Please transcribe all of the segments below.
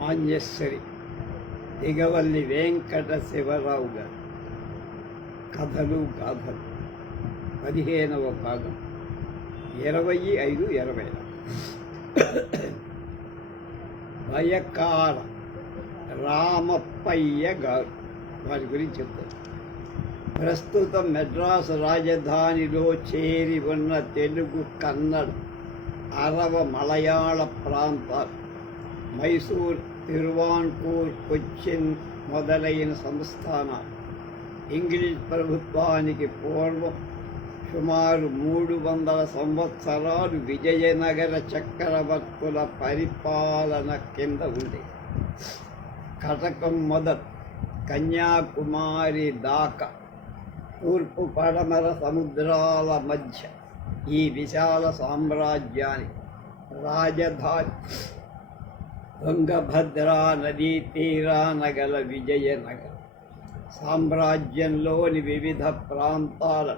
మాన్యేశ్వరి దిగవల్లి వెంకట శివరావు గారు కథలు గాథలు 15వ భాగం 25-20 వయకార రామప్పయ్య గారు వారి గురించి చెప్తారు. ప్రస్తుతం మెడ్రాసు రాజధానిలో చేరి ఉన్న తెలుగు, కన్నడ, అరవ, మలయాళ ప్రాంతాలు, మైసూర్, తిరువాన్కూర్, కొచ్చిన్ మొదలైన సంస్థానాలు ఇంగ్లీష్ ప్రభుత్వానికి పూర్వం సుమారు 300 సంవత్సరాలు విజయనగర చక్రవర్తుల పరిపాలన కింద ఉంది. కటకం మొదలు కన్యాకుమారి దాకా తూర్పు పడమర సముద్రాల మధ్య ఈ విశాల సామ్రాజ్యానికి రాజధాని తుంగభద్రా నదీ తీరాన గల విజయనగరం. సామ్రాజ్యంలోని వివిధ ప్రాంతాల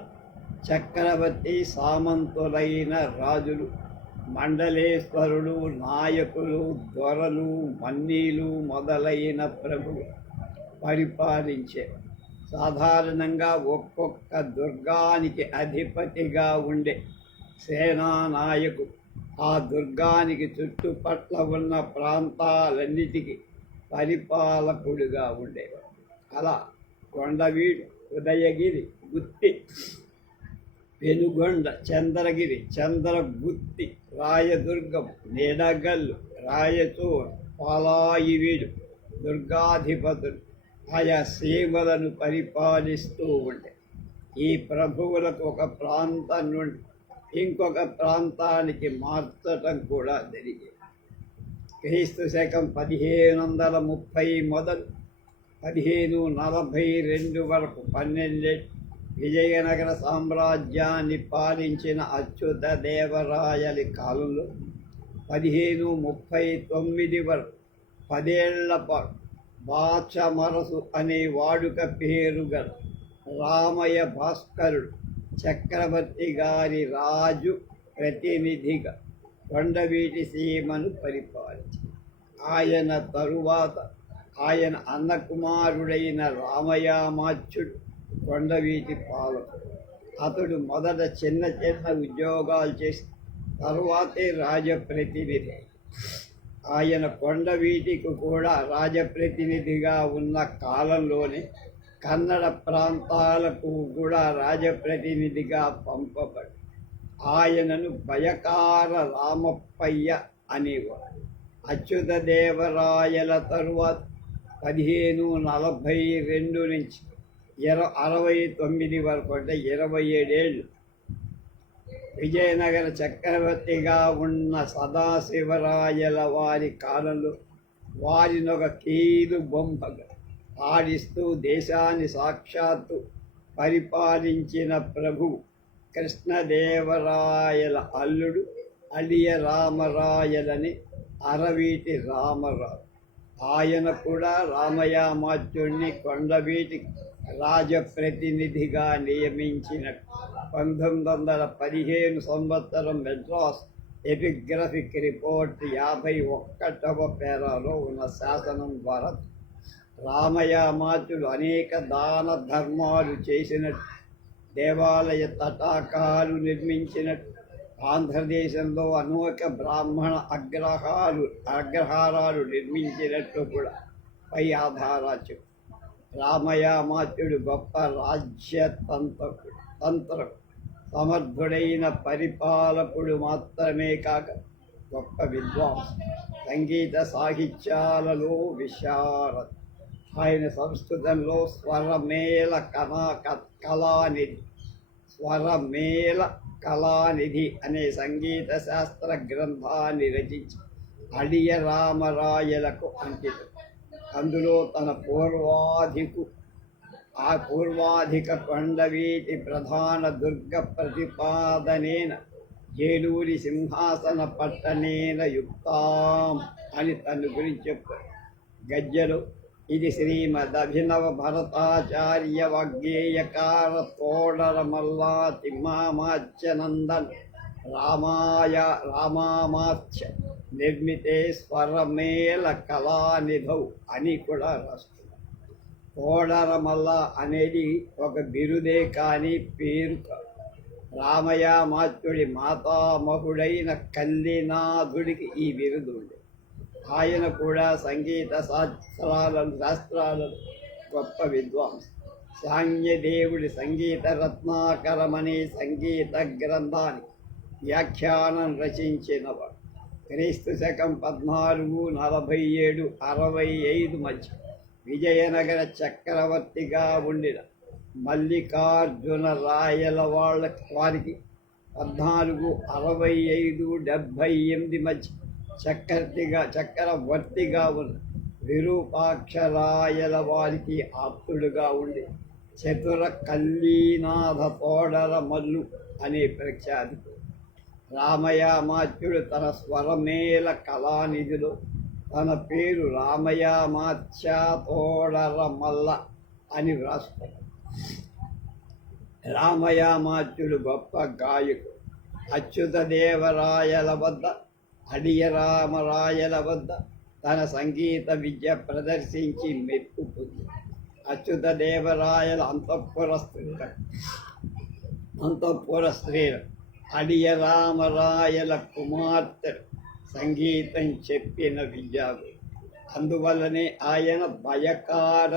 చక్రవర్తి, సామంతులైన రాజులు, మండలేశ్వరులు, నాయకులు, దొరలు, మన్నీలు మొదలైన ప్రభులు పరిపాలించే. సాధారణంగా ఒక్కొక్క దుర్గానికి అధిపతిగా ఉండే సేనానాయకుడు ఆ దుర్గానికి చుట్టుపట్ల ఉన్న ప్రాంతాలన్నిటికీ పరిపాలకుడిగా ఉండేవాడు. అలా కొండవీడు, ఉదయగిరి, గుత్తి, పెనుగొండ, చంద్రగిరి, చంద్రగుత్తి, రాయదుర్గం, నిడగల్లు, రాయచూర్, పాలాయివీడు దుర్గాధిపతులు ఆయా సీమలను పరిపాలిస్తూ ఉండే. ఈ ప్రభువులకు ఒక ప్రాంతం నుండి ఇంకొక ప్రాంతానికి మార్చటం కూడా జరిగేది. క్రీస్తు శకం 1530 మొదలు 1542 వరకు 12 విజయనగర సామ్రాజ్యాన్ని పాలించిన అచ్యుత దేవరాయలి కాలంలో 1539 వరకు 10 ఏళ్ల పాటు బాచమరసు అనే వాడుక పేరు గల రామయ్య భాస్కరుడు చక్రవర్తి గారి రాజు ప్రతినిధిగా కొండవీటి సీమను పరిపాలించారు. ఆయన తరువాత ఆయన అన్నకుమారుడైన రామయామాచ్యుడు కొండవీటి పాలకుడు. అతడు మొదట చిన్న చిన్న ఉద్యోగాలు చేసి తరువాతే రాజప్రతినిధి. ఆయన కొండవీటికి కూడా రాజప్రతినిధిగా ఉన్న కాలంలోనే కన్నడ ప్రాంతాలకు కూడా రాజప్రతినిధిగా పంపబడి ఆయనను వయకార రామప్పయ్య అనేవారు. అచ్యుతదేవరాయల తరువాత 1542 నుంచి 69 వరకు అంటే 27 ఏళ్ళు విజయనగర చక్రవర్తిగా ఉన్న సదాశివరాయల వారి కాలంలో వారినొక కీలు బొమ్మగా ఆడిస్తూ దేశాన్ని సాక్షాత్తు పరిపాలించిన ప్రభువు కృష్ణదేవరాయల అల్లుడు అలియ రామరాయలని అరవీటి రామరావు. ఆయన కూడా రామయామాత్యుడిని కొండవీటి రాజప్రతినిధిగా నియమించినట్టు 1915 సంవత్సరం మెడ్రాస్ ఎపిగ్రఫిక్ రిపోర్ట్ 51వ పేరాలో ఉన్న శాసనం ద్వారా రామయామాత్యుడు అనేక దాన ధర్మాలు చేసినట్టు, దేవాలయ తటాకాలు నిర్మించినట్టు, ఆంధ్రదేశంలో అనేక బ్రాహ్మణ అగ్రహారాలు నిర్మించినట్టు కూడా పై ఆధారాలు. రామయామాత్యుడు గొప్ప రాజ్యతంత్రకు సమర్థుడైన పరిపాలకుడు మాత్రమే కాక గొప్ప విద్వాంసు, సంగీత సాహిత్యాలలో విశారద. ఆయన సంస్కృతంలో స్వరమేళ కళానిధి అనే సంగీత శాస్త్ర గ్రంథాన్ని రచించి అడియ రామరాయలకు అంకితం. అందులో తన పూర్వాధిక కొండవీటి ప్రధాన దుర్గ ప్రతిపాదనేన ఏలూరి సింహాసన పట్టణేన యుక్తాం అని తన గురించి చెప్పారు. గద్యలో ఇది శ్రీమదభినవ భరతాచార్య వాగ్గేయకార తోడర మల్లా తిమ్మామాచ్య నందన్ రామామాచ్య నిర్మితే స్వరమేల కళానిధౌ అని కూడా రాస్తున్నారు. కోడరమల్ల అనేది ఒక బిరుదే కానీ పేరు కాదు. రామయామాత్యుడి మాతామహుడైన కల్లినాథుడికి ఈ బిరుదు ఉంది. ఆయన కూడా సంగీత శాస్త్రాలలో గొప్ప విద్వాంసు. సాంగ్యదేవుడి సంగీత రత్నాకరమనే సంగీత గ్రంథానికి వ్యాఖ్యానం రచించినవాడు. క్రీస్తు శకం 1447, 65 మధ్య విజయనగర చక్రవర్తిగా ఉండిన మల్లికార్జున రాయల వారికి 1465, 78 మధ్య చక్రవర్తిగా ఉన్న విరూపాక్షరాయల వారికి ఆప్తుడుగా ఉండి చతుర కల్లీనాథ తోడర మల్లు అనే ప్రఖ్యాతి. రామయామాత్యుడు తన స్వరమేల కళానిధిలో తన పేరు రామయామాత్య తోడర మల్ల అని వ్రాస్తాడు. రామయామాత్యుడు గొప్ప గాయకుడు. అచ్యుతదేవరాయల వద్ద, అడియరామరాయల వద్ద తన సంగీత విద్య ప్రదర్శించి మెప్పు పొంది అచ్యుతదేవరాయల అంతఃపుర స్త్రీలు అడియరామరాయల కుమార్తె సంగీతం చెప్పిన విద్యార్థి. అందువల్లనే ఆయన భయకార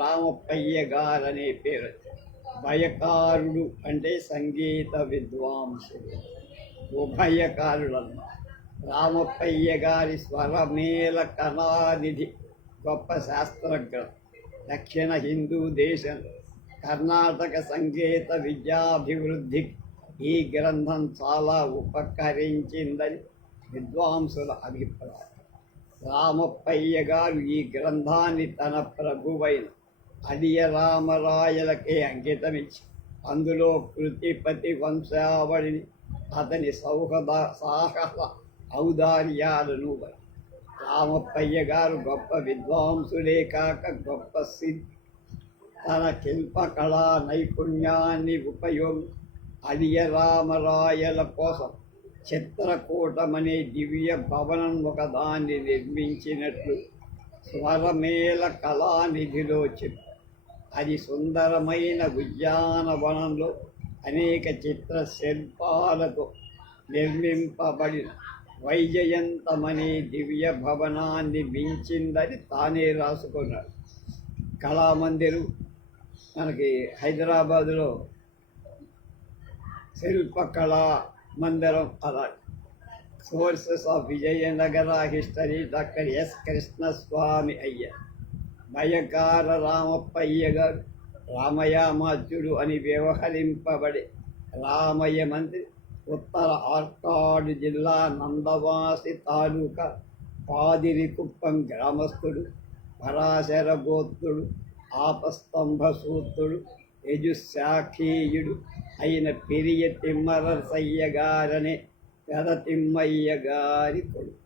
రామప్పయ్య గారనే పేరు. భయకారుడు అంటే సంగీత విద్వాంసుడు, ఉభయకారుడన్న. రామప్పయ్య గారి స్వరమేల కళానిధి గొప్ప శాస్త్రజ్ఞుడు. దక్షిణ హిందూ దేశంలో కర్ణాటక సంగీత విద్యాభివృద్ధికి ఈ గ్రంథం చాలా ఉపకరించిందని విద్వాంసుల అభిప్రాయం. రామప్పయ్య గారు ఈ గ్రంథాన్ని తన ప్రభువైన అడియరామరాయలకే అంకితమిచ్చి అందులో కృతిపతి వంశావళిని, అతని సాహస ఔదార్యాలను రామప్పయ్య గారు గొప్ప విద్వాంసులే కాక గొప్ప సిద్ధి. తన శిల్పకళా నైపుణ్యాన్ని ఉపయోగించి అడియరామరాయల కోసం చిత్రకూటమనే దివ్య భవనం ఒకదాన్ని నిర్మించినట్లు స్వరమేల కళానిధిలో చెప్పి, అది సుందరమైన ఉద్యానవనంలో అనేక చిత్ర శిల్పాలతో నిర్మింపబడిన వైజయంతమనే దివ్య భవనాన్ని మించిందని తానే రాసుకున్నాడు. కళామందిరు మనకి హైదరాబాదులో శిల్పకళా మందిరం అలా. Sources of Vijayanagara history doctor S Krishnaswami Aiyar. Bhayakara Ramappayya గారు రామయామాత్యుడు అని వ్యవహరింపబడే రామయ్య మంత్రి ఉత్తర ఆర్కాడు జిల్లా నందవాసి తాలూకా పాదిరికుప్పం గ్రామస్థుడు, పరాశర గోత్రుడు, ఆపస్తంభ సూత్రుడు, యజుశాఖీయుడు అయిన పెరియ తిమ్మరసయ్య గారనే పెద తిమ్మయ్య గారి కొడుకు.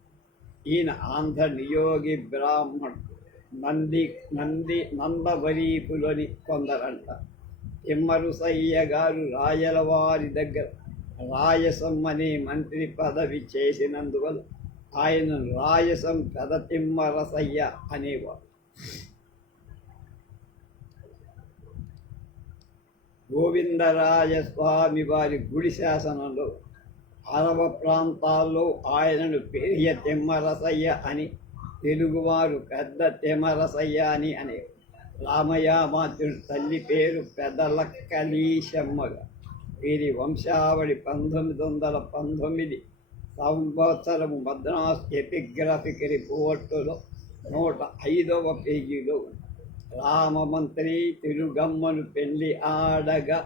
ఈయన ఆంధ్ర నియోగి బ్రాహ్మణుడు. నందవరీపులని కొందరంట. తిమ్మరుసయ్య గారు రాయలవారి దగ్గర రాయసం అనే మంత్రి పదవి చేసినందువల్ల ఆయన రాయసం పెద తిమ్మరసయ్య అనేవారు. గోవిందరాజస్వామి వారి గుడి శాసనంలో అరవ ప్రాంతాల్లో ఆయనను పెరియ తిమ్మరసయ్య అని, తెలుగువారు పెద్ద తిమ్మరసయ్య అని అనే. రామయామాత్యుడి తల్లి పేరు పెదలక్కలీశమ్మగా. వీరి వంశావళి 1919 సంవత్సరము మద్రాస్ ఎపిగ్రఫిక్ రిపోర్టులో 105వ పేజీలో ఉంది. రామమంత్రి తిరుగమ్మను పెళ్లి ఆడగా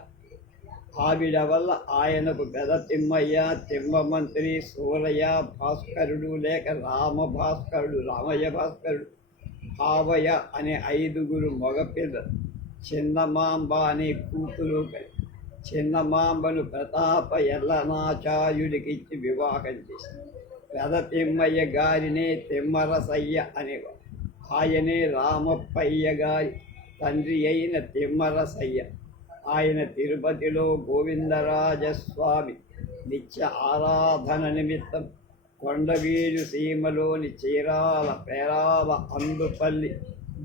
ఆవిడ వల్ల ఆయనకు పెద తిమ్మయ్య, తిమ్మమంత్రి, సూరయ్య భాస్కరుడు లేక రామభాస్కరుడు, రామయ్య భాస్కరుడు, భావయ్య అనే 5 మగపిల్లలు, చిన్నమాంబ అనే కూతురు కలిగి చిన్నమాంబను ప్రతాప ఎల్లనాచార్యుడికిచ్చి వివాహం చేసింది. పెద తిమ్మయ్య గారినే తిమ్మరసయ్య అనేవారు. ఆయనే రామప్పయ్య గారి తండ్రి అయిన తిమ్మరసయ్య. ఆయన తిరుపతిలో గోవిందరాజస్వామి నిత్య ఆరాధన నిమిత్తం కొండవీడు సీమలోని చీరాల పేరాల అందుపల్లి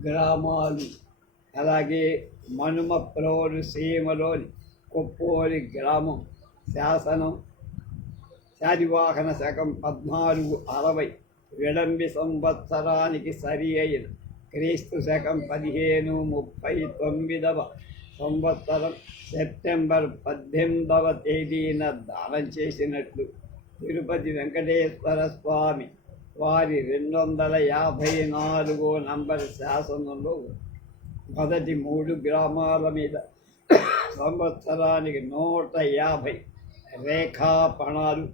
గ్రామాలు, అలాగే మనుమప్రోలు సీమలోని కొప్పోలి గ్రామం శాసనం శాలివాహన శకం 1460 విడంబి సంవత్సరానికి సరి అయిన క్రీస్తు శకం 1539వ సంవత్సరం సెప్టెంబర్ 18వ తేదీన దానం చేసినట్లు తిరుపతి వెంకటేశ్వర స్వామి వారి 254వ నంబర్ శాసనంలో మొదటి 3 గ్రామాల మీద సంవత్సరానికి 150 రేఖాపణాలు,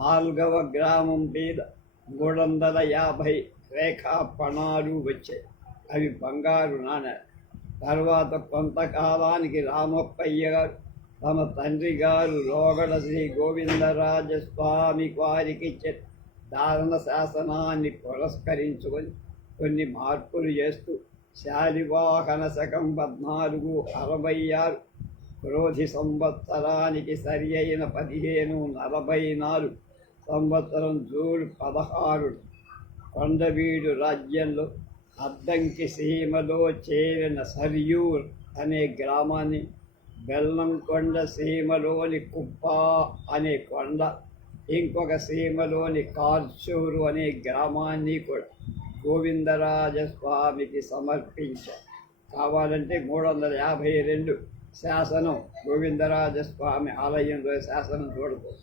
4వ గ్రామం మీద 350 రేఖాపణాలు వచ్చాయి. అవి బంగారు నాణాలు. తర్వాత కొంతకాలానికి రామప్పయ్య గారు తమ తండ్రి గారు లోగడ శ్రీ గోవిందరాజస్వామి వారికి దారణ శాసనాన్ని పురస్కరించుకొని కొన్ని మార్పులు చేస్తూ శాలివాహన శకం 1466 క్రోధి సంవత్సరానికి సరి అయిన 1544 సంవత్సరం జూన్ 16 కొండవీడు రాజ్యంలో అద్దంకి సీమలో చేరిన సర్యూర్ అనే గ్రామాన్ని, బెల్లంకొండ సీమలోని కుప్ప అనే కొండ, ఇంకొక సీమలోని కార్చూరు అనే గ్రామాన్ని కూడా గోవిందరాజస్వామికి సమర్పించారు. కావాలంటే 352 శాసనం గోవిందరాజస్వామి ఆలయంలో శాసనం చూడకూడదు.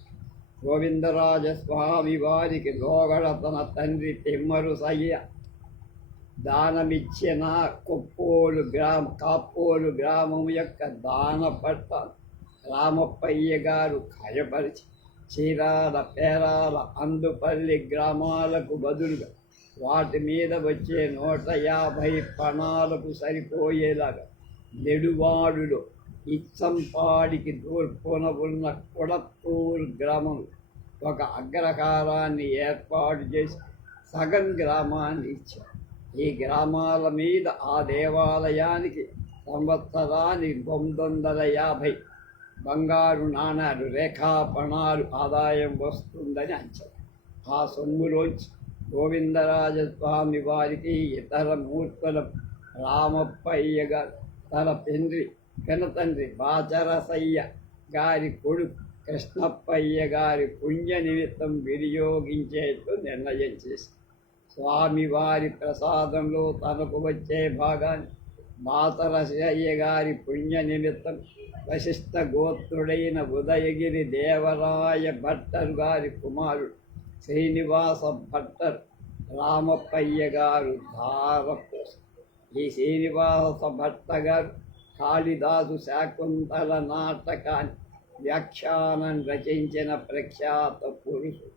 గోవిందరాజస్వామి వారికి లోగడ తన తండ్రి తిమ్మరు సయ్య దానమిచ్చిన కాపోలు గ్రామం యొక్క దాన పట్ట రామప్పయ్య గారు ఖాయపరిచి చీరాల పేరాల అందుపల్లి గ్రామాలకు బదులుగా వాటి మీద వచ్చే 150 పణాలకు సరిపోయేలాగా నెడువాడులో ఇచ్చంపాడికి తూర్పున ఉన్న కొడత్తూరు గ్రామం ఒక అగ్రహారాన్ని ఏర్పాటు చేసి సగం గ్రామాన్ని ఇచ్చారు. ఈ గ్రామాల మీద ఆ దేవాలయానికి సంవత్సరానికి 950 బంగారు నాణాలు రేఖాపణాలు ఆదాయం వస్తుందని అంచనా. ఆ సొమ్ములోంచి గోవిందరాజస్వామి వారికి ఇతర మూర్తుల రామప్పయ్య గారు తన పినతండ్రి బాచరసయ్య గారి కొడుకు కృష్ణప్పయ్య గారి పుణ్య నిమిత్తం వినియోగించేట్టు నిర్ణయం చేసి స్వామివారి ప్రసాదంలో తనకు వచ్చే భాగాన్ని బాచరసయ్య గారి పుణ్య నిమిత్తం వశిష్ఠ గోత్రుడైన ఉదయగిరి దేవరాయ భట్టరు గారి కుమారుడు శ్రీనివాస భట్టర్ రామప్పయ్య గారు ధారపోసారు. ఈ శ్రీనివాస భట్ట గారు కాళిదాసు శాకుంతల నాటకాన్ని వ్యాఖ్యానం రచించిన ప్రఖ్యాత పురుషుడు.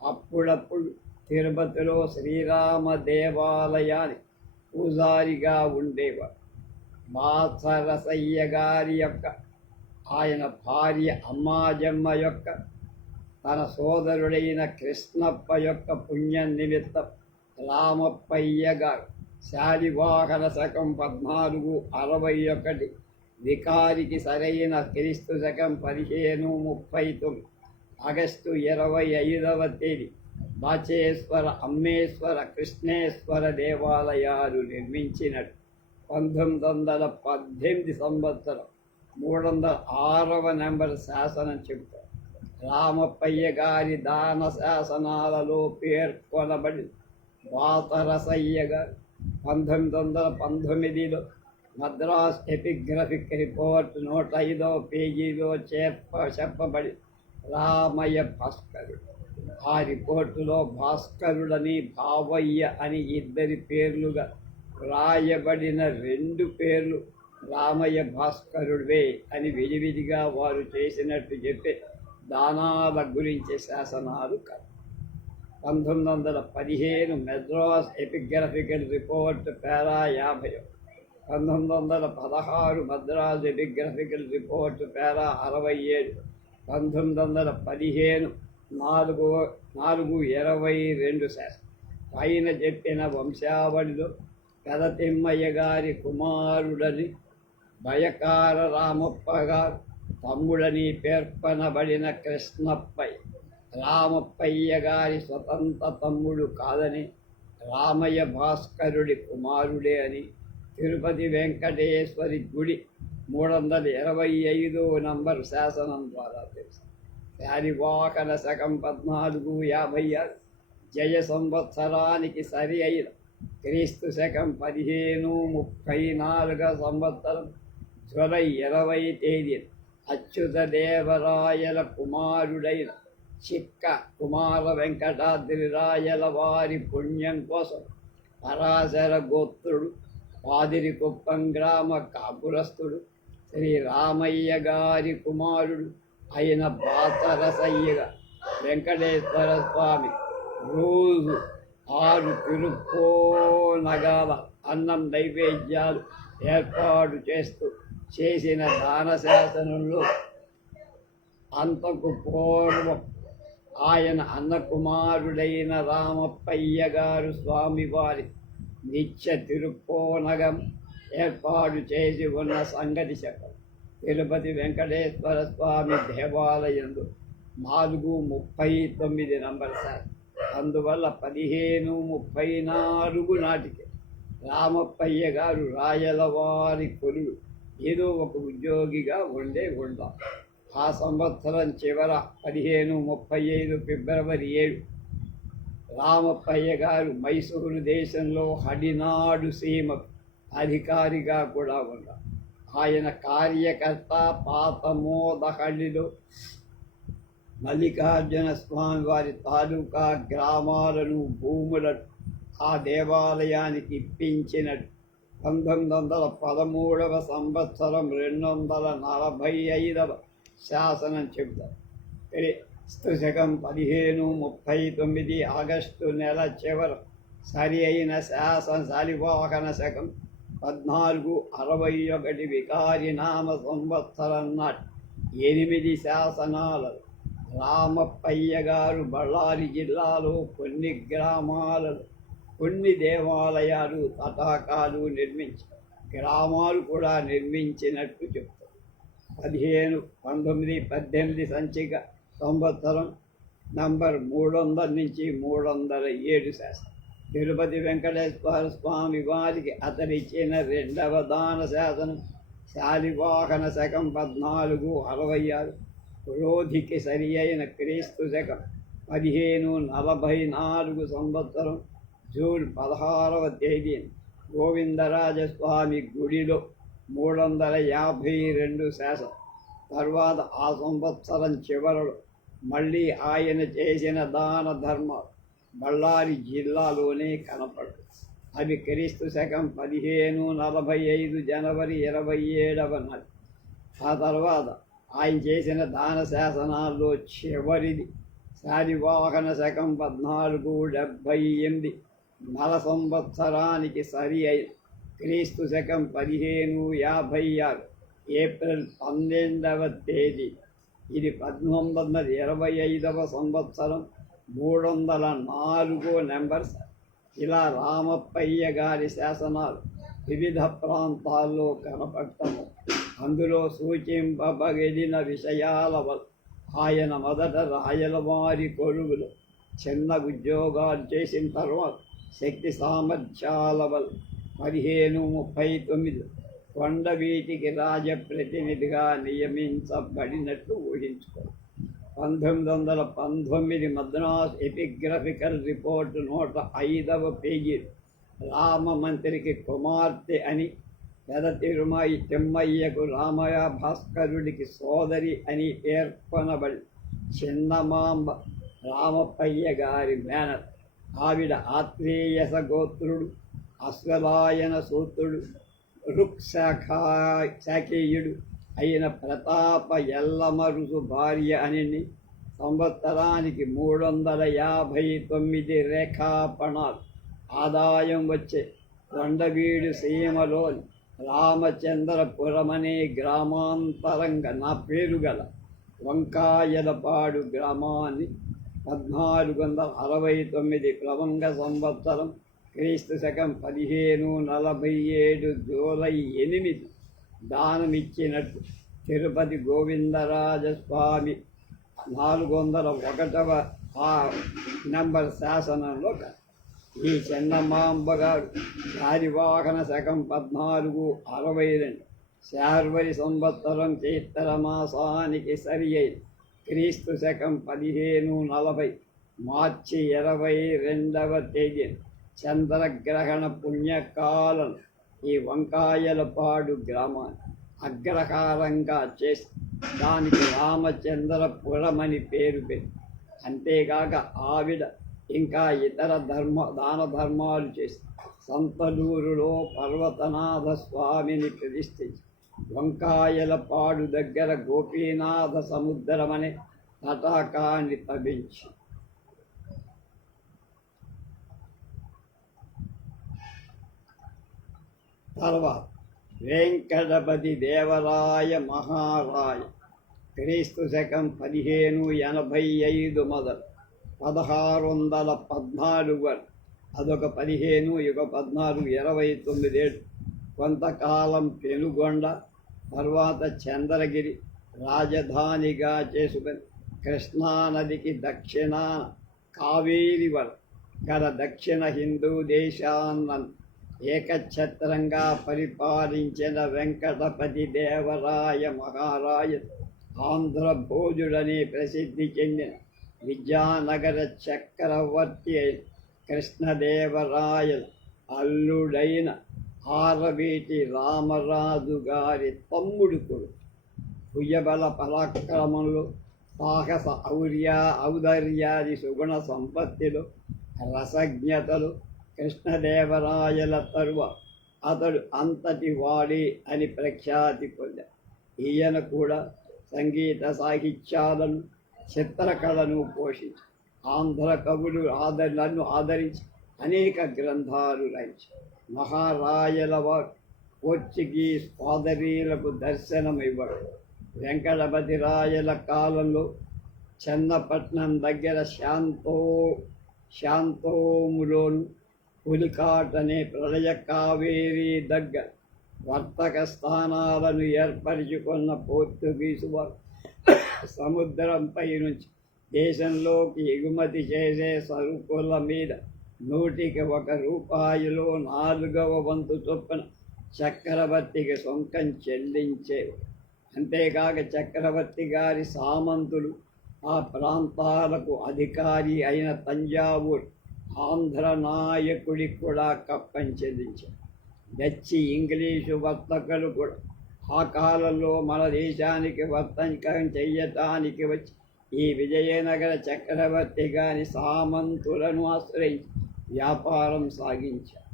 అప్పుడప్పుడు తిరుపతిలో శ్రీరామ దేవాలయానికి పూజారిగా ఉండేవాడు. బాచరసయ్య గారి యొక్క ఆయన భార్య అమ్మాజమ్మ యొక్క తన సోదరుడైన కృష్ణప్ప యొక్క పుణ్యం నిమిత్తం రామప్పయ్య గారు శాలివాహన శకం 1461 వికారికి సరైన క్రీస్తు శకం 1539 ఆగస్టు 25వ తేదీ బాచేశ్వర, అమ్మేశ్వర, కృష్ణేశ్వర దేవాలయాలు నిర్మించినట్టు 1918 సంవత్సరం 306వ నంబర్ శాసనం చెబుతారు. రామప్పయ్య గారి దాన శాసనాలలో పేర్కొనబడి బాచరసయ్య గారు 1919లో మద్రాస్ ఎపిగ్రఫిక్ రిపోర్ట్ 105వ పేజీలో చెప్పబడి రామయ్య భాస్కరుడు. ఆ రిపోర్టులో భాస్కరుడని భావయ్య అని ఇద్దరి పేర్లుగా వ్రాయబడిన 2 పేర్లు రామయ్య భాస్కరుడివే అని విడివిడిగా వారు చేసినట్టు చెప్పే దానాల గురించి శాసనాలు కాదు. 1915 మెడ్రాస్ ఎపిగ్రఫికల్ రిపోర్ట్ పేరా 50, 1916 మద్రాస్ ఎపిగ్రఫికల్ రిపోర్ట్ పేరా 67, 1915 4/22 శాసనం. పైన చెప్పిన వంశావళిలో పెదతిమ్మయ్య గారి కుమారుడని బయకార రామప్ప గారు తమ్ముడని పేర్కొనబడిన కృష్ణప్పయ్య రామప్పయ్య గారి స్వతంత్ర తమ్ముడు కాదని రామయ్య భాస్కరుడి కుమారుడే అని తిరుపతి వెంకటేశ్వరి గుడి 325 నంబర్ శాసనం ద్వారా తెలుసు. శాలివాహన శకం 1456 జయ సంవత్సరానికి సరి అయిన క్రీస్తు శకం 1534 సంవత్సరం జూలై 20 తేదీన అచ్యుతదేవరాయల కుమారుడైన చిక్క కుమార వెంకటాద్రిరాయల వారి పుణ్యం కోసం పరాశర గోత్రుడు పాదిరికుప్పం గ్రామ కాపురస్తుడు శ్రీ రామయ్య గారి కుమారుడు అయిన బాతరసయ్య వెంకటేశ్వర స్వామి రోజు 6 తిరుప్పోనగాల అన్నం నైవేద్యాలు ఏర్పాటు చేస్తూ చేసిన దాన శాసనంలో అంతకు పూర్వం ఆయన అన్నకుమారుడైన రామప్పయ్య గారు స్వామివారి నిత్య తిరుప్పోనగం ఏర్పాటు చేసి ఉన్న సంగతి చెప్పం. తిరుపతి వెంకటేశ్వర స్వామి దేవాలయంలో 439 నంబర్ సార్. అందువల్ల 1534 నాటికి రామప్పయ్య గారు రాయలవారి కొలువు ఏదో ఒక ఉద్యోగిగా ఉండాం. ఆ సంవత్సరం చివర 1535 ఫిబ్రవరి 7 రామప్పయ్య గారు మైసూరు దేశంలో హడినాడు సీమకు అధికారిగా కూడా ఉన్నారు. ఆయన కార్యకర్త పాతమోదహಳ್ಳಿలో మల్లికార్జున స్వామి వారి తాలూకా గ్రామాలను భూములను ఆ దేవాలయానికి ఇప్పించినట్టు 1913 సంవత్సరం 245 శాసనం చెబుతారు. క్రీస్తు శకం 1539 ఆగస్టు నెల చివర సరి అయిన శాలివాహన శకం 1461 వికారి నామ సంవత్సరం నాటి 8 శాసనాలలో రామప్పయ్య గారు బళ్ళారి జిల్లాలో కొన్ని గ్రామాలలో కొన్ని దేవాలయాలు తటాకాలు నిర్మించి గ్రామాలు కూడా నిర్మించినట్టు చెప్తారు. 1918 సంచిక సంవత్సరం నంబర్ 300 నుంచి 307 శాసనం. తిరుపతి వెంకటేశ్వర స్వామి వారికి అతడిచ్చిన 2వ దాన శాసనం శాలివాహన శకం 1466 క్రోధికి సరి అయిన క్రీస్తు శకం 1544 సంవత్సరం జూన్ 16వ తేదీన గోవిందరాజస్వామి గుడిలో 352 శాసనం. తర్వాత ఆ సంవత్సరం చివరలో మళ్ళీ ఆయన చేసిన దాన ధర్మాలు బళ్ళారి జిల్లాలోనే కనపడదు. అవి క్రీస్తు శకం 1545 జనవరి 27వ నాటి. ఆ తర్వాత ఆయన చేసిన దాన శాసనాల్లో చివరిది శాలివాహన శకం 1478 నల సంవత్సరానికి సరి అయిన క్రీస్తు శకం 1556 ఏప్రిల్ 12వ తేదీ. ఇది 1925 సంవత్సరం 304 నెంబర్. ఇలా రామప్పయ్య గారి శాసనాలు వివిధ ప్రాంతాల్లో కనపడతాము. అందులో సూచింపబడిన విషయాల వల్ల ఆయన మొదట రాయలవారి కొలువులో చిన్న ఉద్యోగాలు చేసిన తర్వాత శక్తి సామర్థ్యాల వల్ల 1539 కొండవీటికి రాజప్రతినిధిగా నియమించబడినట్లు ఊహించుకోండి. 1919 మద్రాస్ ఎపిగ్రఫికల్ రిపోర్టు 105వ పేజీ రామ మంత్రికి కుమార్తె అని, పెద తిరుమయి తిమ్మయ్యకు రామయ్య భాస్కరుడికి సోదరి అని పేర్కొనబడి చిన్నమాంబ రామప్పయ్య గారి మేనర్. ఆవిడ ఆత్రేయస గోత్రుడు, అశ్వలాయన సూత్రుడు, శాఖేయుడు అయిన ప్రతాప ఎల్లమరుసు భార్య అని సంవత్సరానికి 359 రేఖాపణాలు ఆదాయం వచ్చే కొండవీడు సీమలోని రామచంద్రపురమనే గ్రామాంతరంగా నా పేరు గల వంకాయలపాడు గ్రామాన్ని 1469 ప్లవంగ సంవత్సరం క్రీస్తు శకం 1547 జూలై 8 దానమిచ్చినట్టు తిరుపతి గోవిందరాజస్వామి 401వ నంబర్ శాసనంలో ఈ చెన్నమాంబ గారు శాలివాహన శకం 1462 శార్వరి సంవత్సరం చైత్ర మాసానికి సరి అయింది. క్రీస్తు శకం 1540 మార్చి 22వ తేదీన చంద్రగ్రహణ పుణ్యకాలం ఈ వంకాయలపాడు గ్రామాన్ని అగ్రహారంగా చేసి దానికి రామచంద్రపురమని పేరు పెట్టి, అంతేగాక ఆవిడ ఇంకా ఇతర దాన ధర్మాలు చేసి సంతలూరులో పర్వతనాథ స్వామిని ప్రతిష్ఠించి వంకాయలపాడు దగ్గర గోపీనాథ సముద్రం అనే తటాకాన్ని తవ్వించి తర్వాత వెంకటపతి దేవరాయ మహారాయ క్రీస్తు శకం 1585 మొదలు 1614 వరకు అదొక 15 ఇక 14 29 ఏళ్ళు కొంతకాలం పెనుగొండ తర్వాత చంద్రగిరి రాజధానిగా చేసుకుని కృష్ణానదికి దక్షిణాన కావేరి వరకు గల దక్షిణ హిందూ దేశాన్ని ఏకఛత్రంగా పరిపాలించిన వెంకటపతి దేవరాయ మహారాయ ఆంధ్ర భోజుడని ప్రసిద్ధి చెందిన విద్యానగర చక్రవర్తి అయిన కృష్ణదేవరాయ అల్లుడైన ఆరవీటి రామరాజు గారి తమ్ముడు కొడుకు. భుజబల పరాక్రమంలో సాహస ఔదర్యాది సుగుణ సంపత్తిలో రసజ్ఞతలు కృష్ణదేవరాయల తరువాత అతడు అంతటి వాడి అని ప్రఖ్యాతి పొందాడు. ఈయన కూడా సంగీత సాహిత్యాలను చిత్రకళను పోషించి ఆంధ్ర కవులు నన్ను ఆదరించి అనేక గ్రంథాలు రచించారు. మహారాయల వారు పోర్చుగీస్ పాదరీలకు దర్శనమివ్వడం వెంకటపతి రాయల కాలంలో చెన్నపట్నం దగ్గర శాంతోములోను పులికాట్ అనే ప్రళయ కావేరీ దగ్గర వర్తక స్థానాలను ఏర్పరచుకున్న పోర్చుగీసు వారు సముద్రంపై నుంచి దేశంలోకి ఎగుమతి చేసే సరుకుల మీద 100కి రూపాయలు 4వ వంతు చొప్పున చక్రవర్తికి సొంకం చెల్లించేవి. అంతేకాక చక్రవర్తి గారి సామంతులు ఆ ప్రాంతాలకు అధికారి అయిన తంజావూరు ఆంధ్ర నాయకుడికి కూడా కప్పం చెల్లించారు. డచ్చి ఇంగ్లీషు వర్తకులు కూడా ఆ కాలంలో మన దేశానికి వర్తకం చెయ్యటానికి వచ్చి ఈ విజయనగర చక్రవర్తి గారి సామంతులను ఆశ్రయించి వ్యాపారం సాగించారు.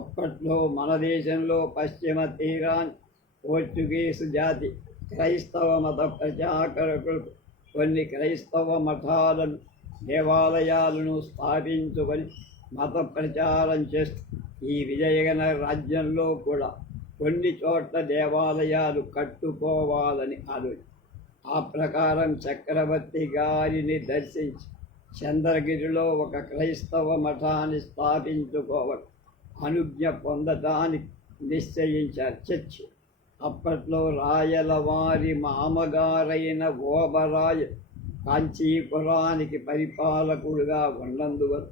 అప్పట్లో మన దేశంలో పశ్చిమ తీరాన్ని పోర్చుగీసు జాతి క్రైస్తవ మత ప్రచారకులు కొన్ని క్రైస్తవ మఠాలను దేవాలయాలను స్థాపించుకొని మత ప్రచారం చేస్తూ ఈ విజయనగర రాజ్యంలో కూడా కొన్ని చోట్ల దేవాలయాలు కట్టుకోవాలని ఆలోచన. ఆ ప్రకారం చక్రవర్తి గారిని దర్శించి చంద్రగిరిలో ఒక క్రైస్తవ మఠాన్ని స్థాపించుకోవాలి అనుజ్ఞ పొందటానికి నిశ్చయించారు. చర్చి అప్పట్లో రాయల వారి మామగారైన ఓబరాయ కాంచీపురానికి పరిపాలకుడుగా ఉన్నందువల్ల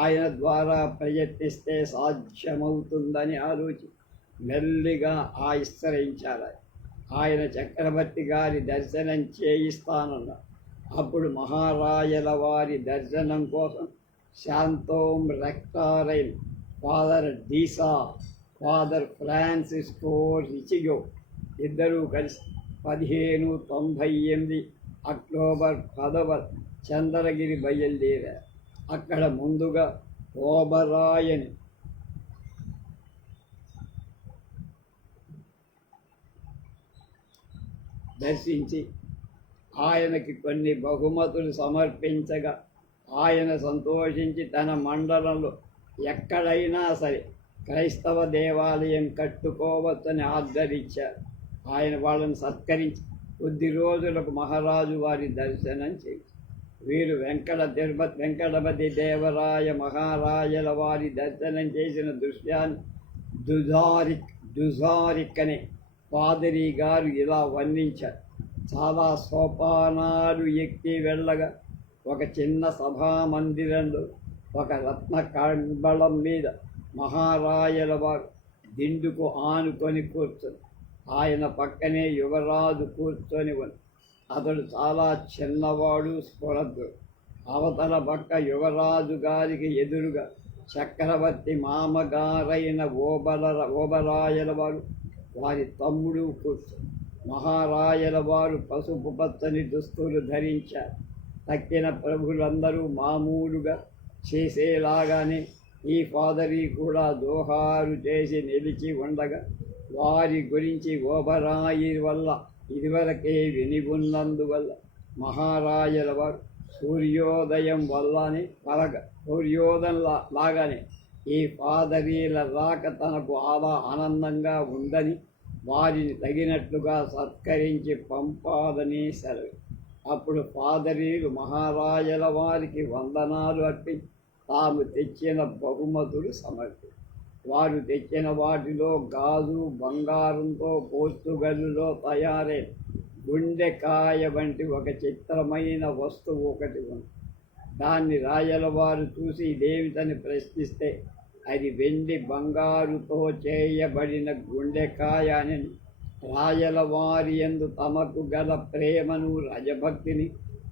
ఆయన ద్వారా ప్రయత్నిస్తే సాధ్యమవుతుందని ఆలోచించి మెల్లిగా ఆశ్రయించారు. ఆయన చక్రవర్తి గారి దర్శనం చేయిస్తానన్నారు. అప్పుడు మహారాయల వారి దర్శనం కోసం శాంతోం రెక్టారైన్ ఫాదర్ డీసా, ఫాదర్ ఫ్రాన్సిస్కో రిచిగో ఇద్దరూ కలిసి 1598 అక్టోబర్ 10వ చంద్రగిరి బయలుదేరారు. అక్కడ ముందుగా ఓబరాయని దర్శించి ఆయనకి కొన్ని బహుమతులు సమర్పించగా ఆయన సంతోషించి తన మండలంలో ఎక్కడైనా సరే క్రైస్తవ దేవాలయం కట్టుకోవచ్చని ఆర్డరిచ్చారు. ఆయన వాళ్ళని సత్కరించి కొద్ది రోజులకు మహారాజు వారి దర్శనం చేసి వీరు వెంకటపతి దేవరాయ మహారాజుల వారి దర్శనం చేసిన దృశ్యాన్ని డుజారిక్ అనే పాదరి గారు ఇలా వర్ణించారు. చాలా సోపానాలు ఎక్కి వెళ్ళగా ఒక చిన్న సభా మందిరంలో ఒక రత్న కంబళం మీద మహారాయల వారు దిండుకు ఆనుకొని కూర్చొని ఆయన పక్కనే యువరాజు కూర్చొని ఉంది. అతడు చాలా చిన్నవాడు, స్ఫురద్దుడు. అవతల పక్క యువరాజు గారికి ఎదురుగా చక్రవర్తి మామగారైన ఓబరాయల వారు వారి తమ్ముడు కూర్చొని. మహారాయల వారు పసుపు పచ్చని దుస్తులు ధరించారు. తక్కిన ప్రభులందరూ మామూలుగా చేసేలాగానే ఈ ఫాదరీ కూడా దోహారు చేసి నిలిచి ఉండగా వారి గురించి ఓబరాయి వల్ల ఇదివరకే విని ఉన్నందువల్ల మహారాయల వారు సూర్యోదయం లాగానే ఈ ఫాదరీల రాక తనకు ఆనందంగా ఉందని వారిని తగినట్లుగా సత్కరించి పంపాలని సెలవు. అప్పుడు ఫాదరీలు మహారాజుల వారికి వందనాలు అర్పించి తాము తెచ్చిన బహుమతులు సమర్పించారు. వారు తెచ్చిన వాటిలో గాజు, బంగారంతో పోర్చుగల్లో తయారైన గుండెకాయ వంటి ఒక చిత్రమైన వస్తువు ఒకటి ఉంది. దాన్ని రాయల వారు చూసి ఇదేమిటని ప్రశ్నిస్తే అది వెండి బంగారుతో చేయబడిన గుండెకాయ అని రాయల వారి యందు తమకు గల ప్రేమను, రాజభక్తిని,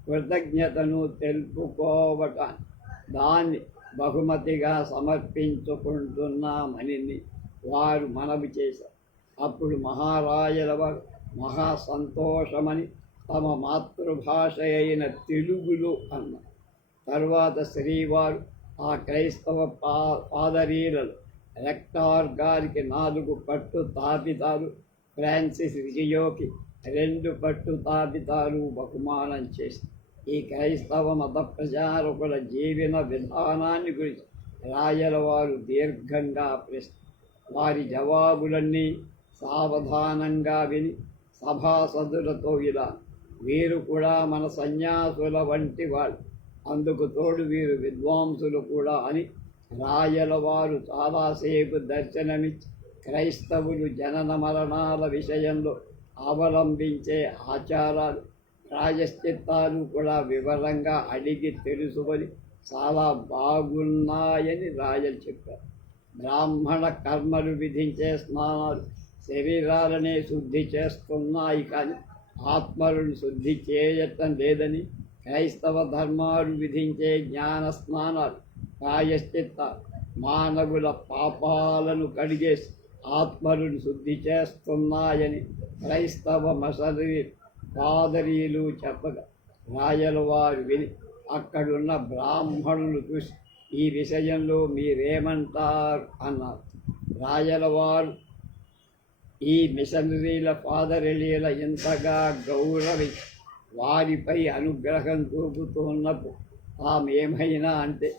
కృతజ్ఞతను తెలుపుకోవటాన్ని దాన్ని బహుమతిగా సమర్పించుకుంటున్నామని వారు మనవి చేశారు. అప్పుడు మహారాజుల వారు మహా సంతోషమని తమ మాతృభాష అయిన తెలుగులో అన్నారు. తరువాత శ్రీవారు ఆ క్రైస్తవ పాదరీలలో రెక్టార్ గారికి 4 పట్టు తాపితాలు, ఫ్రాన్సిస్ రిజియోకి 2 పట్టు తాపితాలు బహుమానం చేశారు. ఈ క్రైస్తవ మత ప్రచారకుల జీవన విధానాన్ని గురించి రాయల వారు దీర్ఘంగా వారి జవాబులన్నీ సావధానంగా విని సభాసదులతో ఇలా, వీరు కూడా మన సన్యాసుల వంటి వాళ్ళు, అందుకు తోడు వీరు విద్వాంసులు కూడా అని రాయల వారు చాలాసేపు దర్శనమిచ్చి క్రైస్తవులు జనన మరణాల విషయంలో అవలంబించే ఆచారాలు, ప్రాయశ్చిత్తాలు కూడా వివరంగా అడిగి తెలుసుకొని చాలా బాగున్నాయని రాయలు చెప్పారు. బ్రాహ్మణ కర్మలు విధించే స్నానాలు శరీరాలనే శుద్ధి చేస్తున్నాయి కానీ ఆత్మలను శుద్ధి చేయటం లేదని, క్రైస్తవ ధర్మాలు విధించే జ్ఞాన స్నానాలు, ప్రాయశ్చిత్తాలు మానవుల పాపాలను కడిగేసి ఆత్మలను శుద్ధి చేస్తున్నాయని క్రైస్తవ పాదరీలు చెప్పగా రాయల వారు విని అక్కడున్న బ్రాహ్మణులు చూసి ఈ విషయంలో మీరేమంటారు అన్నారు. రాయల వారు ఈ మిషనరీల ఫాదరీల ఎంతగా గౌరవించి వారిపై అనుగ్రహం చూపుతున్నప్పుడు తామేమైనా అంటే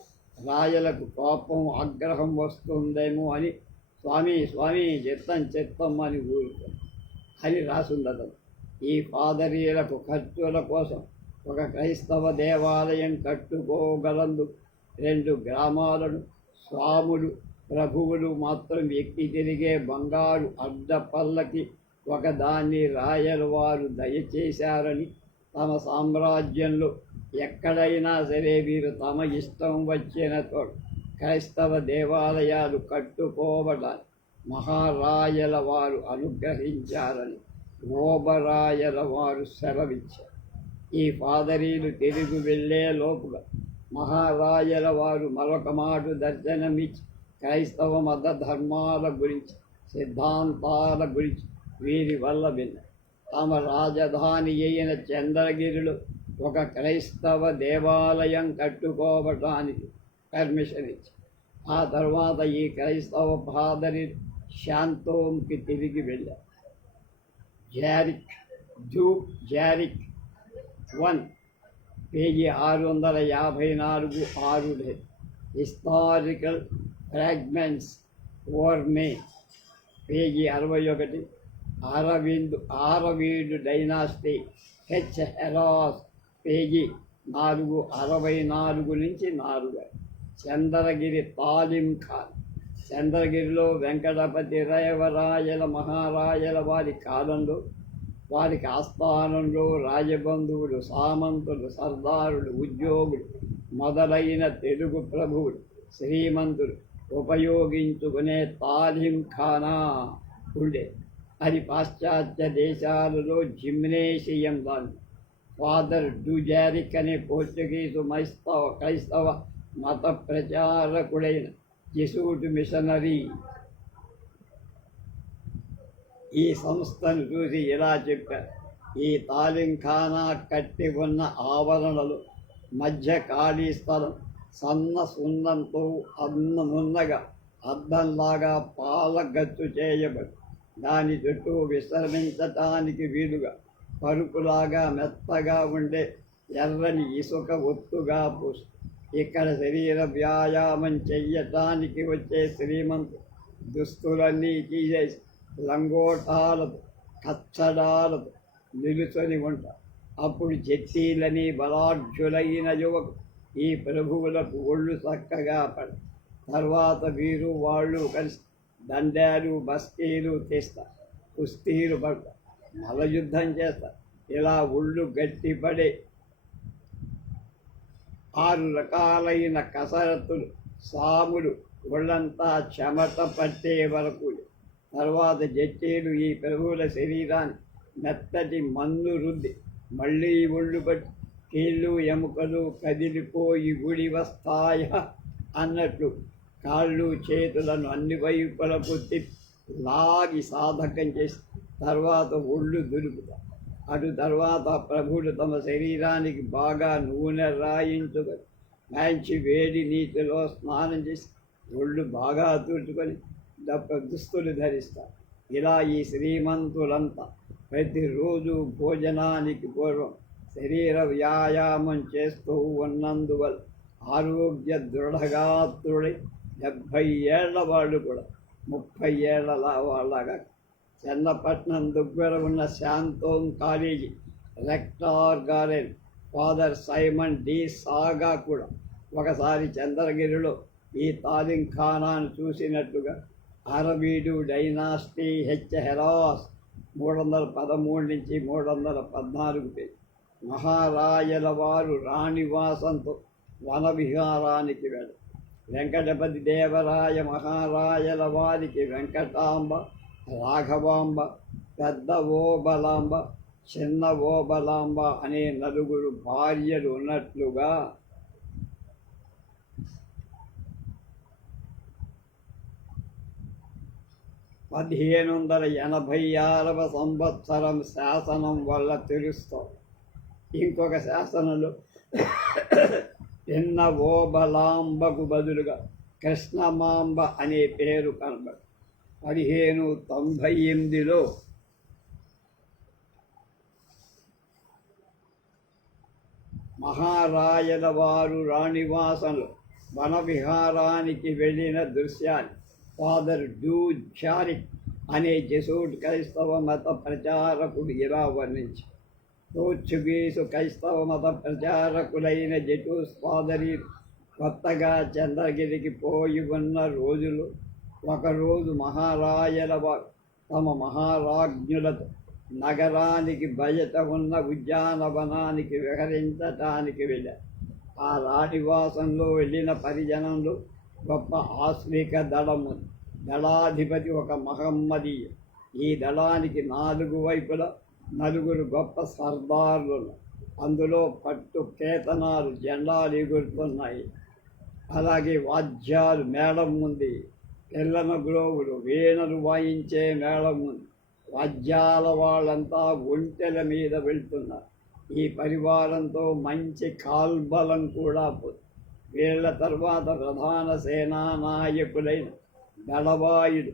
రాయలకు కోపం, ఆగ్రహం వస్తుందేమో అని స్వామి చిత్తం అని ఊరుకో అని రాసుండదు. ఈ ఫాదరీలకు ఖర్చుల కోసం ఒక క్రైస్తవ దేవాలయం కట్టుకోగలందు 2 గ్రామాలను స్వాములు, ప్రభువులు మాత్రం ఎక్కి తిరిగే బంగారు అడ్డపల్లకి ఒకదాన్ని రాయల వారు దయచేశారని, తమ సామ్రాజ్యంలో ఎక్కడైనా సరే వీరు తమ ఇష్టం వచ్చిన తోడు క్రైస్తవ దేవాలయాలు కట్టుకోవడానికి మహారాయల వారు అనుగ్రహించారని ఓబరాయల వారు సెలవిచ్చారు. ఈ ఫాదరీలు తిరిగి వెళ్ళే లోపుగా మహారాయల వారు మరొక మాట దర్శనమిచ్చి క్రైస్తవ మత ధర్మాల గురించి, సిద్ధాంతాల గురించి వీరి వల్ల విన్నారు. తమ రాజధాని అయిన చంద్రగిరిలో ఒక క్రైస్తవ దేవాలయం కట్టుకోవటానికి పర్మిషన్ ఇచ్చారు. ఆ తర్వాత ఈ క్రైస్తవ ఫాదరి శాంతోంకి తిరిగి వెళ్ళారు. జారిక్ 1 పేజీ 654 హిస్టారికల్ ఫ్రాగ్మెంట్స్ ఓర్మే పేజీ 61 ఆరవీడు డైనాస్టీ హెరాస్ పేజీ 464 నుంచి 4. చంద్రగిరి తాలిం ఖాన్ చంద్రగిరిలో వెంకటపతి రేవరాయల మహారాయల వారి కాలంలో వారికి ఆస్థానంలో రాజబంధువులు, సామంతులు, సర్దారులు, ఉద్యోగులు మొదలైన తెలుగు ప్రభువులు, శ్రీమంతులు ఉపయోగించుకునే తాలింఖానా ఉండే. అది పాశ్చాత్య దేశాలలో జిమ్నేషియం దాన్ని. ఫాదర్ డుజారిక్ అనే పోర్చుగీసు క్రైస్తవ మత ప్రచారకుడైన జెసూట్ మిషనరీ ఈ సంస్థను చూసి ఇలా చెప్పారు: ఈ తాలింఖానా కట్టి ఉన్న ఆవరణలో మధ్య ఖాళీ స్థలం సన్న సున్నంతో అన్నమున్నగా అద్దంలాగా పాలగచ్చు చేయబడి దాని చుట్టూ విశ్రమించటానికి వీలుగా పరుపులాగా మెత్తగా ఉండే ఎర్రని ఇసుక ఒత్తుగా పూసి ఇక్కడ శరీర వ్యాయామం చెయ్యటానికి వచ్చే శ్రీమంతు దుస్తులన్నీ తీసేసి లంగోటాలతో కచ్చడాలతో నిలుచొని ఉంటారు. అప్పుడు జట్టీలని బలాఢ్యులైన యువకు ఈ ప్రభువులకు ఒళ్ళు చక్కగా పడి తర్వాత వీరు వాళ్ళు కలిసి దండాలు, బస్తీలు తీస్తారు, కుస్తీలు పడతారు, మల్లయుద్ధం చేస్తారు. ఇలా ఒళ్ళు గట్టిపడే 6 రకాలైన కసరత్తులు, సాములు ఒళ్ళంతా చెమట పట్టే వరకు. తర్వాత జట్టీలు ఈ ప్రభువుల శరీరాన్ని మెత్తటి మన్ను రుద్ది మళ్ళీ ఒళ్ళు పట్టి కీళ్ళు ఎముకలు కదిలిపోయి గుడి వస్తాయ అన్నట్లు కాళ్ళు చేతులను అన్ని వైపులకు తిప్పి లాగి సాధకం చేసి తర్వాత ఒళ్ళు దులుపుతారు. అటు తర్వాత ప్రభువులు తమ శరీరానికి బాగా నూనె రాయించుకొని మంచి వేడి నీటిలో స్నానం చేసి ఒళ్ళు బాగా తుడుచుకొని దుస్తులు ధరిస్తారు. ఇలా ఈ శ్రీమంతులంతా ప్రతిరోజు భోజనానికి పూర్వం శరీర వ్యాయామం చేస్తూ ఉన్నందువల్ల ఆరోగ్య దృఢగాత్రుడై 70 ఏళ్ల వాళ్ళు కూడా 30 ఏళ్ల వాళ్ళగా చెన్నపట్నం దగ్గర ఉన్న శాంతోం కాలేజీ రెక్టార్ గారైన ఫాదర్ సైమన్ డి సాగా కూడా ఒకసారి చంద్రగిరిలో ఈ తాలింఖానాను చూసినట్టుగా అరబీడు డైనాస్టీ హెరాస్ 313 నుంచి 314 పేరు మహారాయల వారు రాణివాసంతో వనవిహారానికి వెళ్ళారు. వెంకటపతి దేవరాయ మహారాయల వారికి వెంకటాంబ, రాఘవాంబ, పెద్ద ఓబలాంబ, చిన్న ఓబలాంబ అనే 4 భార్యలు ఉన్నట్లుగా 1586వ సంవత్సరం శాసనం వల్ల తెలుస్తాం. ఇంకొక శాసనంలో చిన్న ఓబలాంబకు బదులుగా కృష్ణమాంబ అనే పేరు కనబడి 1598లో మహారాయల వారు రాణివాసంలో వనవిహారానికి వెళ్ళిన దృశ్యాన్ని ఫాదర్ డుజారిక్ అనే జెసూట్ క్రైస్తవ మత ప్రచారకుడు ఇలా వర్ణించి, పోర్చుగీసు క్రైస్తవ మత ప్రచారకులైన జెసూట్ ఫాదరీ కొత్తగా చంద్రగిరికి పోయి ఉన్న రోజులు ఒకరోజు మహారాయల వారు తమ మహారాజ్ఞులతో నగరానికి బయట ఉన్న ఉద్యానవనానికి విహరించటానికి వెళ్ళారు. ఆ రాణివాసంలో వెళ్ళిన పరిజనంలో గొప్ప ఆశ్రిక దళము, దళాధిపతి ఒక మహమ్మదీయ. ఈ దళానికి 4 వైపులా 4 గొప్ప సర్దార్లు, అందులో పట్టు కేతనాలు, జెండాలు ఎగురుతున్నాయి. అలాగే వాద్యాలు, మేళం ఉంది, తెల్లన గ్లోవులు, వీణలు వాయించే మేళం ఉంది. వాద్యాల వాళ్ళంతా ఒంటెల మీద వెళ్తున్నారు. ఈ పరివారంతో మంచి కాల్బలం కూడా పోతుంది. వీళ్ళ తర్వాత ప్రధాన సేనానాయకులైన దళవాయుడు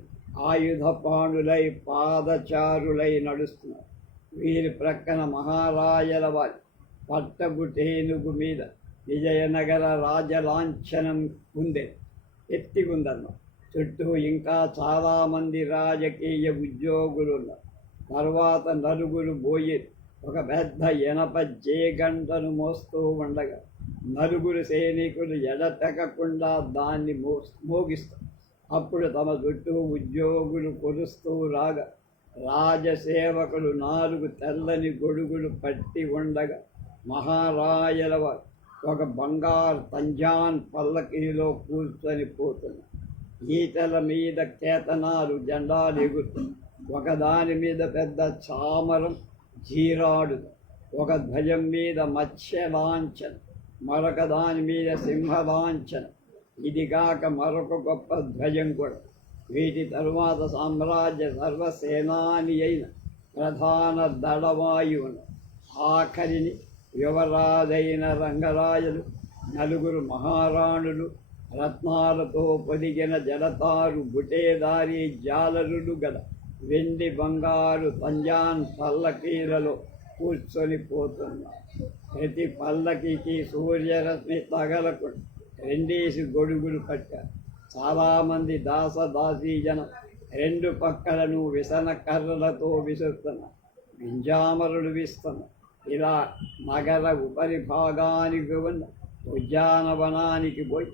ఆయుధపాణులై పాదచారులై నడుస్తున్నారు. వీరి ప్రక్కన మహారాయల వారి పట్టపుటేనుగు మీద విజయనగర రాజలాంఛనం ఉందే, ఎత్తి ఉందన్న. చుట్టూ ఇంకా చాలామంది రాజకీయ ఉద్యోగులు ఉన్నారు. తర్వాత 4 బోయిలు ఒక పెద్ద ఎనప జేగంటను మోస్తూ ఉండగా 4 సైనికులు ఎడతెగకుండా దాన్ని మోగిస్తారు. అప్పుడు తమ చుట్టూ ఉద్యోగులు కొలుస్తూ రాగా రాజసేవకులు 4 తెల్లని గొడుగులు పట్టి ఉండగా మహారాజుల వారు ఒక బంగారు తంజాన్ పల్లకీలో కూర్చొని పోతున్నారు. ఈటల మీద కేతనాలు జెండాలు ఎగురుతున్నాయి. ఒకదాని మీద పెద్ద చామరం జీరాడు, ఒక ధ్వజం మీద మత్స్యలాంఛనం, మరొక దాని మీద సింహలాంఛనం. ఇదిగాక మరొక గొప్ప ధ్వజం కూడా. వీటి తరువాత సామ్రాజ్య సర్వసేనాని అయిన ప్రధాన దళవాయువును, ఆఖరిని యువరాజైన రంగరాజులు, 4 మహారాణులు, రత్నాలతో పొదిగిన జలతారు బుటేదారి జాలరులు గల వెండి బంగారు తంజాన్ పల్లకీలలో కూర్చొని పోతున్నారు. ప్రతి పల్లకీకి సూర్యరశ్మి తగలకుండా 2 గొడుగులు పట్టారు. చాలామంది దాసదాసీ జనం 2 పక్కలను విసన కర్రలతో విసురుతున్నారు. వింజామరులు వీస్తున్నారు. ఇలా నగర ఉపరిభాగానికి ఉన్న ఉద్యానవనానికి పోయి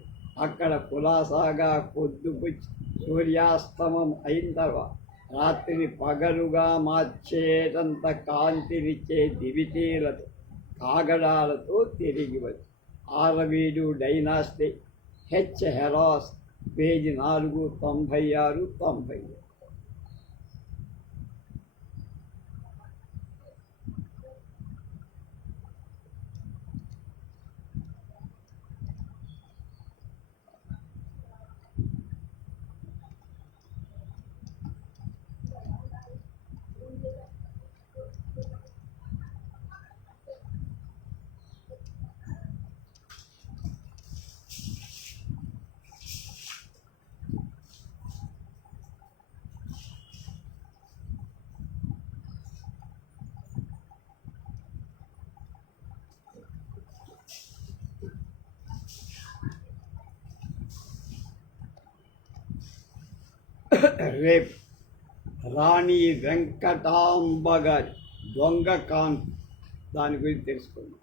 అక్కడ కులాసాగా పొద్దుపుచ్చి సూర్యాస్తమం అయిన తర్వాత రాత్రిని పగలుగా మార్చేటంత కాంతినిచ్చే దివిటీలతో కాగడాలతో తిరిగి వచ్చి Aravidu dynasty H harass page 496-97. రేపు రాణి వెంకటాంబ గారి దొంగ కాంతి దాని గురించి తెలుసుకుందాం.